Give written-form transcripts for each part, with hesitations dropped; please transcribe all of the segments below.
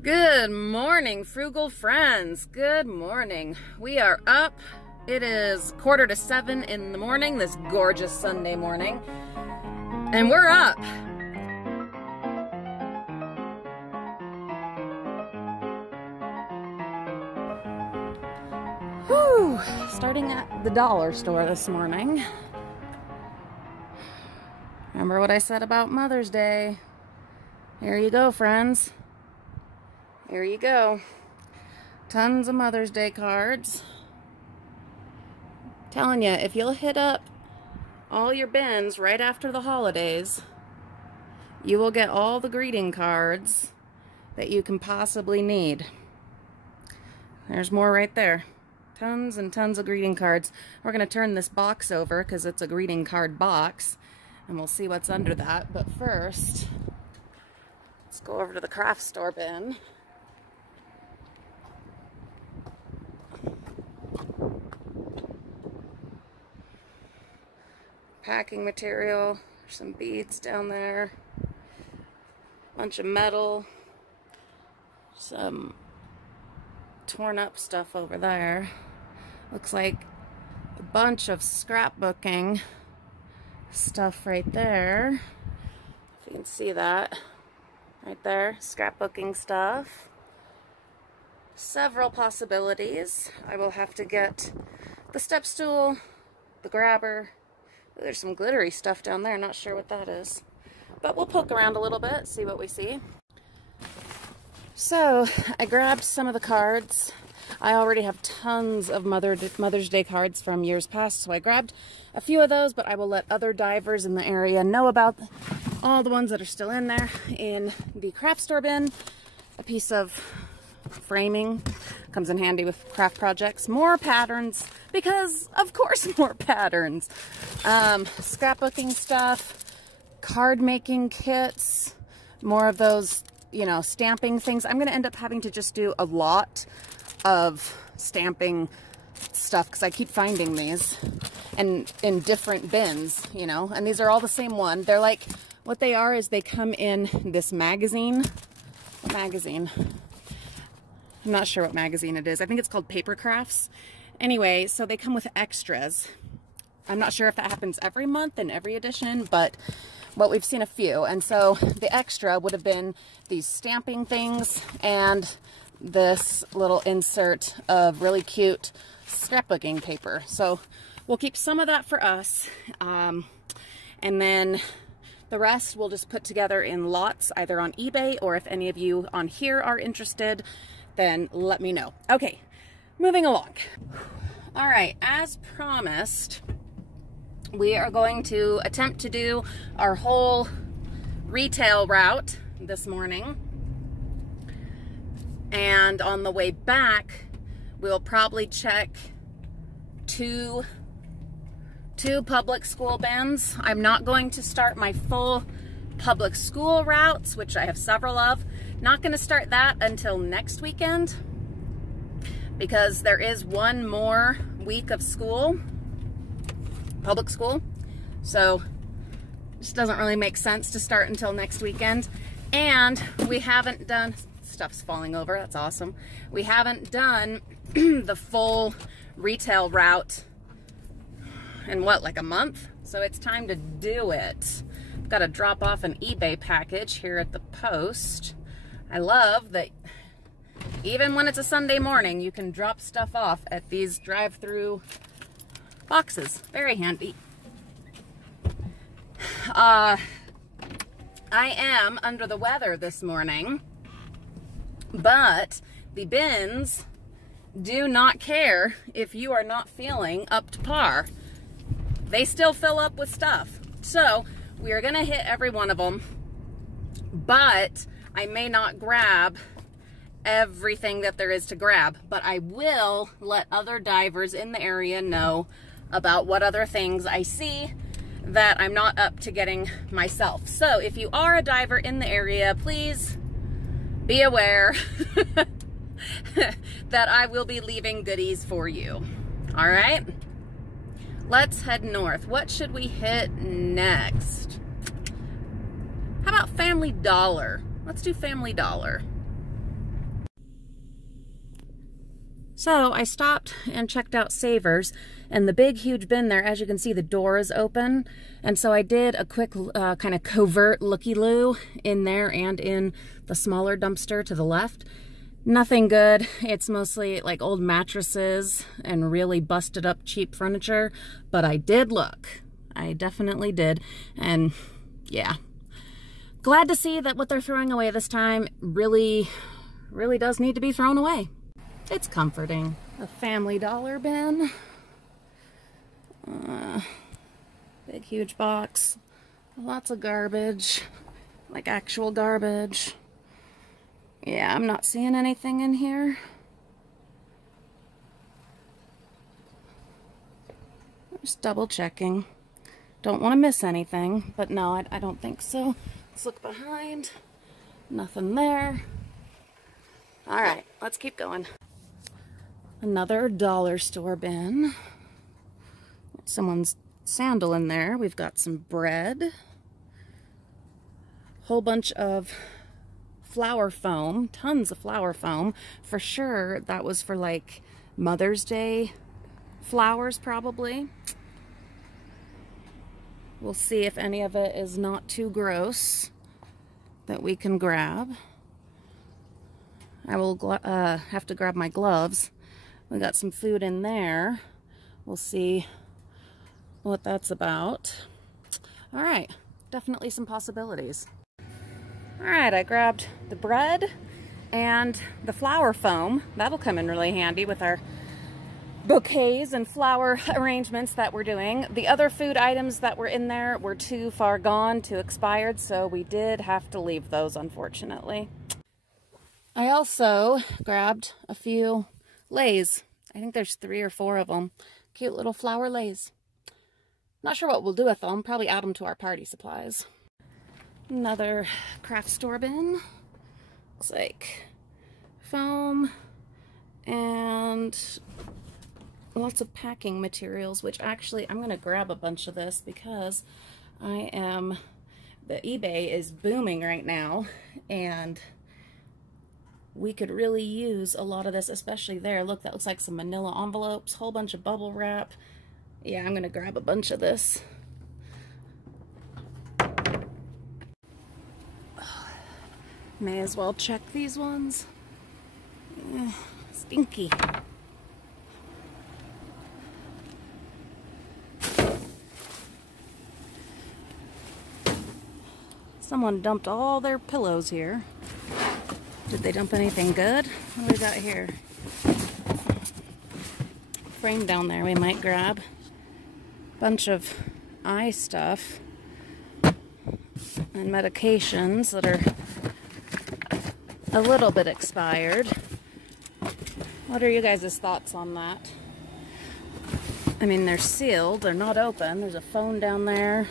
Good morning, Frugal friends. Good morning. We are up. It is 6:45 in the morning, this gorgeous Sunday morning, and we're up. Whew. Starting at the dollar store this morning. Remember what I said about Mother's Day? Here you go, friends. Here you go. Tons of Mother's Day cards. Telling you, if you'll hit up all your bins right after the holidays, you will get all the greeting cards that you can possibly need. There's more right there. Tons and tons of greeting cards. We're going to turn this box over because it's a greeting card box, and we'll see what's under that. But first, let's go over to the craft store bin. Packing material, there's some beads down there, bunch of metal, some torn up stuff over there. Looks like a bunch of scrapbooking stuff right there. If you can see that right there, scrapbooking stuff. Several possibilities. I will have to get the step stool, the grabber. There's some glittery stuff down there, not sure what that is. But we'll poke around a little bit, see what we see. So, I grabbed some of the cards. I already have tons of Mother's Day cards from years past, so I grabbed a few of those, but I will let other divers in the area know about all the ones that are still in there. In the craft store bin, a piece of framing. Comes in handy with craft projects. More patterns, because of course more patterns. Scrapbooking stuff, card making kits, more of those, you know, stamping things. I'm going to end up having to just do a lot of stamping stuff because I keep finding these and in different bins, you know, and these are all the same one. They're like, what they are is they come in this magazine. What magazine? I'm not sure what magazine it is. I think it's called Paper Crafts. Anyway, so they come with extras. I'm not sure if that happens every month in every edition, but we've seen a few. And so the extra would have been these stamping things and this little insert of really cute scrapbooking paper. So we'll keep some of that for us. And then the rest we'll just put together in lots, either on eBay or if any of you on here are interested, then let me know. Okay, moving along. All right, as promised, we are going to attempt to do our whole retail route this morning. And on the way back, we'll probably check two public school bins. I'm not going to start my full public school routes, which I have several of. Not going to start that until next weekend because there is one more week of school, public school. So it just doesn't really make sense to start until next weekend. And we haven't done, stuff's falling over, that's awesome. We haven't done the full retail route in what, like a month? So it's time to do it. I've got to drop off an eBay package here at the post. I love that even when it's a Sunday morning, you can drop stuff off at these drive-through boxes. Very handy. I am under the weather this morning, but the bins do not care if you are not feeling up to par. They still fill up with stuff. So we are going to hit every one of them, but I may not grab everything that there is to grab, but I will let other divers in the area know about what other things I see that I'm not up to getting myself. So if you are a diver in the area, please be aware that I will be leaving goodies for you. All right, let's head north. What should we hit next? How about Family Dollar? Let's do Family Dollar. So I stopped and checked out Savers, and the big huge bin there, as you can see, the door is open, and so I did a quick kind of covert looky-loo in there and in the smaller dumpster to the left. Nothing good. It's mostly like old mattresses and really busted up cheap furniture, but I did look. I definitely did, and yeah. Glad to see that what they're throwing away this time really does need to be thrown away. It's comforting. A Family Dollar bin. Big huge box. Lots of garbage. Like actual garbage. Yeah, I'm not seeing anything in here. Just double checking. Don't want to miss anything, but no, I don't think so. Let's look behind. Nothing there. All right, let's keep going. Another dollar store bin. Someone's sandal in there. We've got some bread. Whole bunch of flour foam. Tons of flour foam. For sure, that was for like Mother's Day flowers, probably. We'll see if any of it is not too gross that we can grab. I will have to grab my gloves. We got some food in there. We'll see what that's about. All right, definitely some possibilities. All right, I grabbed the bread and the flower foam. That'll come in really handy with our bouquets and flower arrangements that we're doing. The other food items that were in there were too far gone, too expired, so we did have to leave those, unfortunately. I also grabbed a few Lays. I think there's 3 or 4 of them. Cute little flower Lays. Not sure what we'll do with them. Probably add them to our party supplies. Another craft store bin. Looks like foam and lots of packing materials, which actually I'm going to grab a bunch of this because the eBay is booming right now, and we could really use a lot of this, especially there. Look, that looks like some manila envelopes, whole bunch of bubble wrap. Yeah, I'm gonna grab a bunch of this. May as well check these ones. Stinky. Someone dumped all their pillows here. Did they dump anything good? What do we got here? Frame down there we might grab. Bunch of eye stuff and medications that are a little bit expired. What are you guys' thoughts on that? I mean, they're sealed, they're not open. There's a phone down there.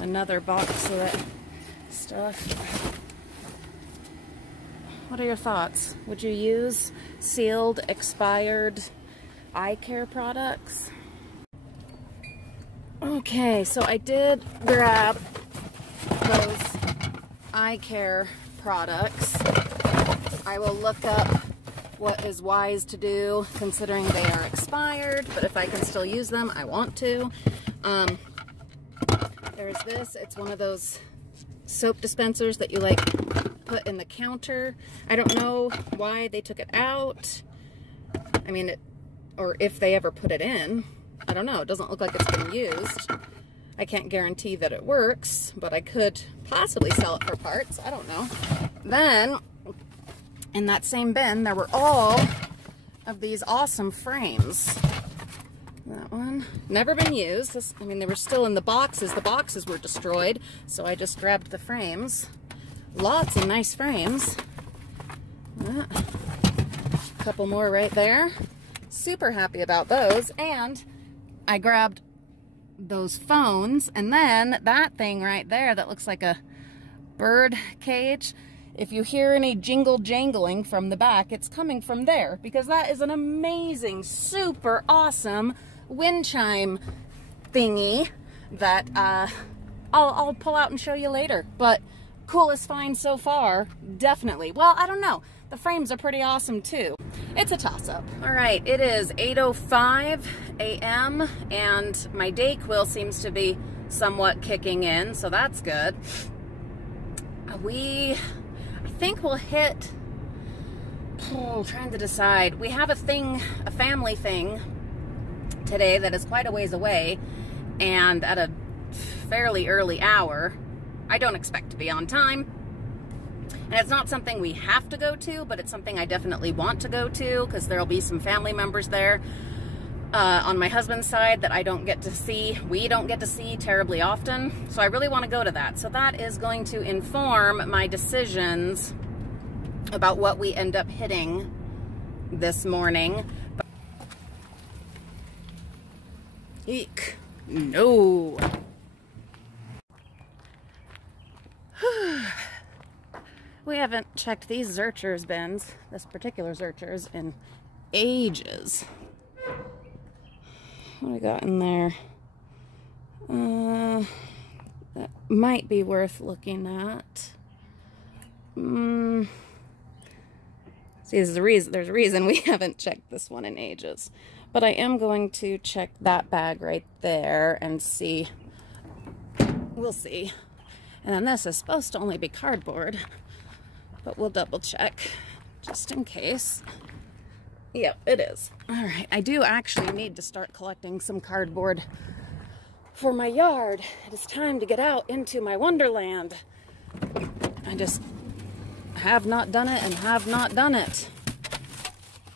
Another box of that stuff. What are your thoughts? Would you use sealed, expired eye care products? Okay, so I did grab those eye care products. I will look up what is wise to do considering they are expired, but if I can still use them, I want to. There's this. It's one of those soap dispensers that you like put in the counter. I don't know why they took it out. I mean, or if they ever put it in. I don't know. It doesn't look like it's been used. I can't guarantee that it works, but I could possibly sell it for parts. I don't know. Then, in that same bin, there were all of these awesome frames. That one, never been used. I mean, they were still in the boxes. The boxes were destroyed, so I just grabbed the frames. Lots of nice frames. A couple more right there. Super happy about those. And I grabbed those phones, and then that thing right there that looks like a bird cage. If you hear any jingle jangling from the back, it's coming from there, because that is an amazing, super awesome wind chime thingy that I'll pull out and show you later. But coolest find so far, definitely. Well, I don't know. The frames are pretty awesome too. It's a toss-up. All right, it is 8:05 a.m. and my day quill seems to be somewhat kicking in, so that's good. I think we'll hit, trying to decide. We have a family thing today that is quite a ways away, and at a fairly early hour. I don't expect to be on time. And it's not something we have to go to, but it's something I definitely want to go to because there'll be some family members there on my husband's side that I don't get to see. We don't get to see terribly often. So I really want to go to that. So that is going to inform my decisions about what we end up hitting this morning. Eek. No. We haven't checked these Zurchers bins, this particular Zurchers, in ages. What do we got in there? That might be worth looking at. See, there's a reason we haven't checked this one in ages. But I am going to check that bag right there and see. We'll see. And then this is supposed to only be cardboard, but we'll double check just in case. Yep, it is. All right, I do actually need to start collecting some cardboard for my yard. It is time to get out into my wonderland. I just have not done it and have not done it.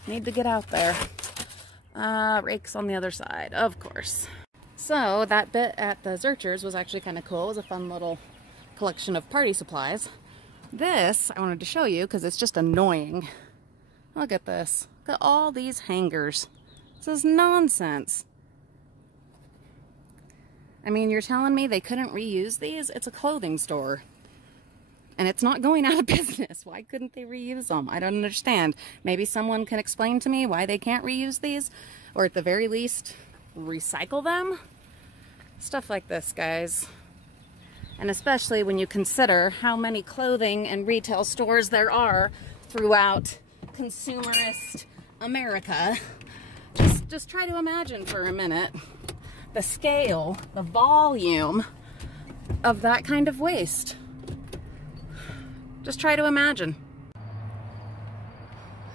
Need to get out there. Rakes on the other side, of course. So that bit at the Zurchers was actually kind of cool. It was a fun little collection of party supplies. This I wanted to show you because it's just annoying. Look at this. Look at all these hangers. This is nonsense. I mean, you're telling me they couldn't reuse these? It's a clothing store. And it's not going out of business. Why couldn't they reuse them? I don't understand. Maybe someone can explain to me why they can't reuse these? Or at the very least, recycle them? Stuff like this, guys. And especially when you consider how many clothing and retail stores there are throughout consumerist America. Just try to imagine for a minute the scale, the volume of that kind of waste. Just try to imagine.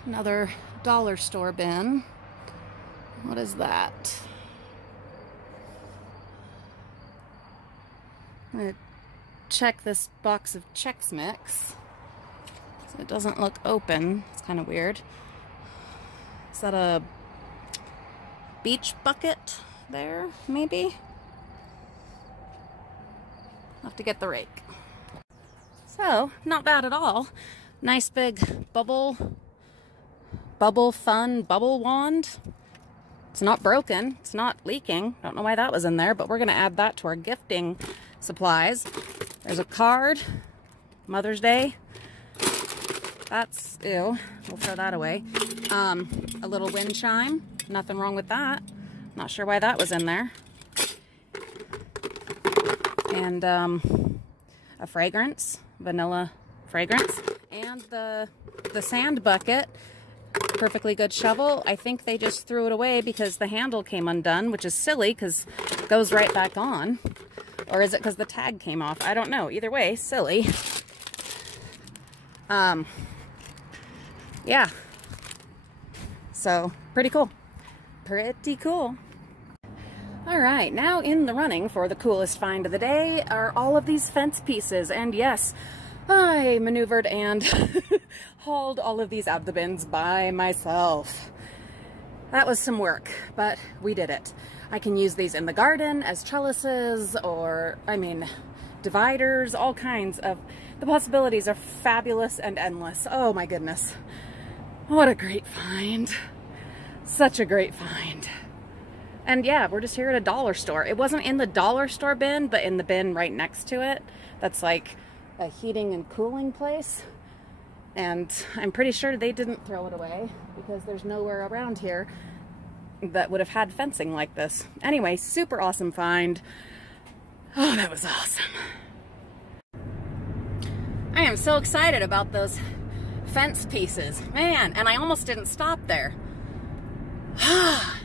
Another dollar store bin. What is that? I'm gonna check this box of Chex Mix. So it doesn't look open. It's kind of weird. Is that a beach bucket there, maybe? I'll have to get the rake. So, not bad at all. Nice big bubble fun bubble wand. It's not broken. It's not leaking. Don't know why that was in there, but we're going to add that to our gifting supplies. There's a card. Mother's Day. That's, ew. We'll throw that away. A little wind chime. Nothing wrong with that. Not sure why that was in there. And a fragrance. Vanilla fragrance. And the sand bucket. Perfectly good shovel. I think they just threw it away because the handle came undone, which is silly because it goes right back on. Or is it because the tag came off? I don't know. Either way, silly. Yeah. So, pretty cool. Pretty cool. All right, now in the running for the coolest find of the day are all of these fence pieces. And yes, I maneuvered and hauled all of these out of the bins by myself. That was some work, but we did it. I can use these in the garden as trellises or, I mean, dividers, all kinds of... The possibilities are fabulous and endless. Oh my goodness. What a great find. Such a great find. And yeah, we're just here at a dollar store. It wasn't in the dollar store bin, but in the bin right next to it. That's like a heating and cooling place. And I'm pretty sure they didn't throw it away because there's nowhere around here that would have had fencing like this. Anyway, super awesome find. Oh, that was awesome. I am so excited about those fence pieces, man, and I almost didn't stop there. Oh,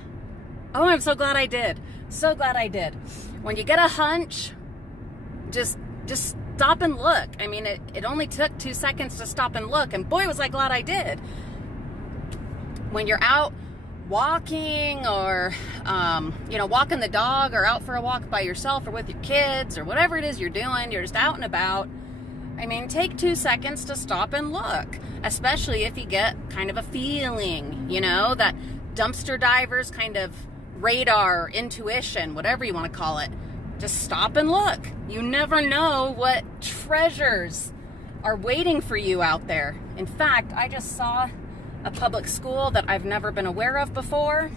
I'm so glad I did. So glad I did. When you get a hunch, just stop and look. I mean, it only took 2 seconds to stop and look, and boy, was I glad I did. When you're out walking or, you know, walking the dog or out for a walk by yourself or with your kids or whatever it is you're doing, you're just out and about. I mean, take 2 seconds to stop and look, especially if you get kind of a feeling, you know, that dumpster divers kind of radar, intuition, whatever you want to call it. Just stop and look. You never know what treasures are waiting for you out there. In fact, I just saw a public school that I've never been aware of before.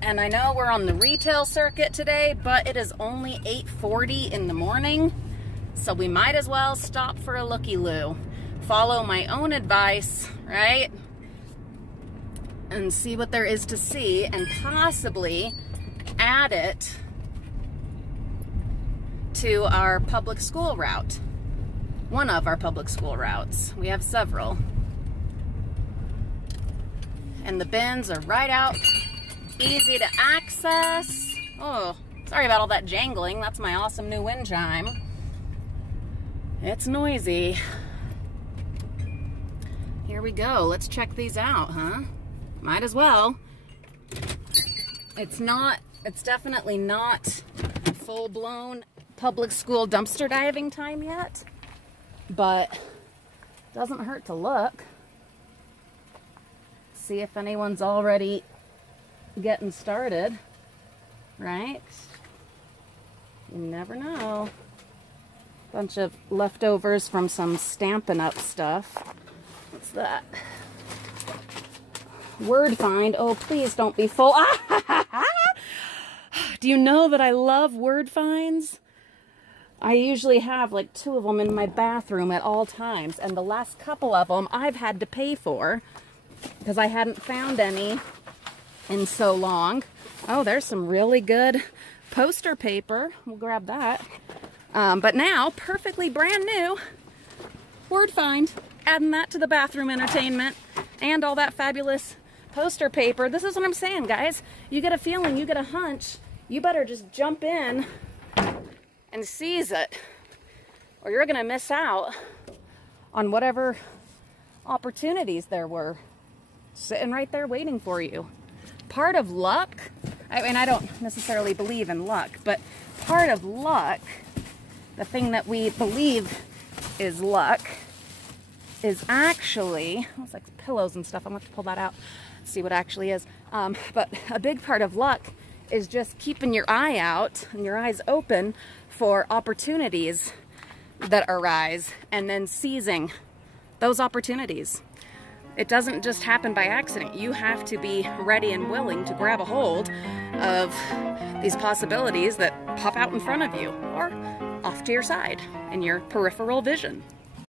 And I know we're on the retail circuit today, but it is only 8:40 in the morning, so we might as well stop for a looky-loo. Follow my own advice, right? And see what there is to see, and possibly add it to our public school route. One of our public school routes. We have several. And the bins are right out, easy to access. Oh, sorry about all that jangling. That's my awesome new wind chime. It's noisy. Here we go. Let's check these out, huh? Might as well. It's definitely not full-blown public school dumpster diving time yet, but doesn't hurt to look. See if anyone's already getting started, right? You never know. Bunch of leftovers from some Stampin' Up stuff. What's that? Word find. Oh, please don't be full. Do you know that I love word finds? I usually have like 2 of them in my bathroom at all times, and the last couple of them I've had to pay for because I hadn't found any in so long. Oh, there's some really good poster paper. We'll grab that. But now, perfectly brand new word find. Adding that to the bathroom entertainment and all that fabulous poster paper. This is what I'm saying, guys. You get a feeling, you get a hunch, you better just jump in and seize it, or you're gonna miss out on whatever opportunities there were sitting right there waiting for you. Part of luck, I mean, I don't necessarily believe in luck, but part of luck, the thing that we believe is luck, is actually, it's like pillows and stuff. I'm gonna have to pull that out, see what it actually is. But a big part of luck is just keeping your eye out and your eyes open for opportunities that arise and then seizing those opportunities. It doesn't just happen by accident. You have to be ready and willing to grab a hold of these possibilities that pop out in front of you or off to your side in your peripheral vision.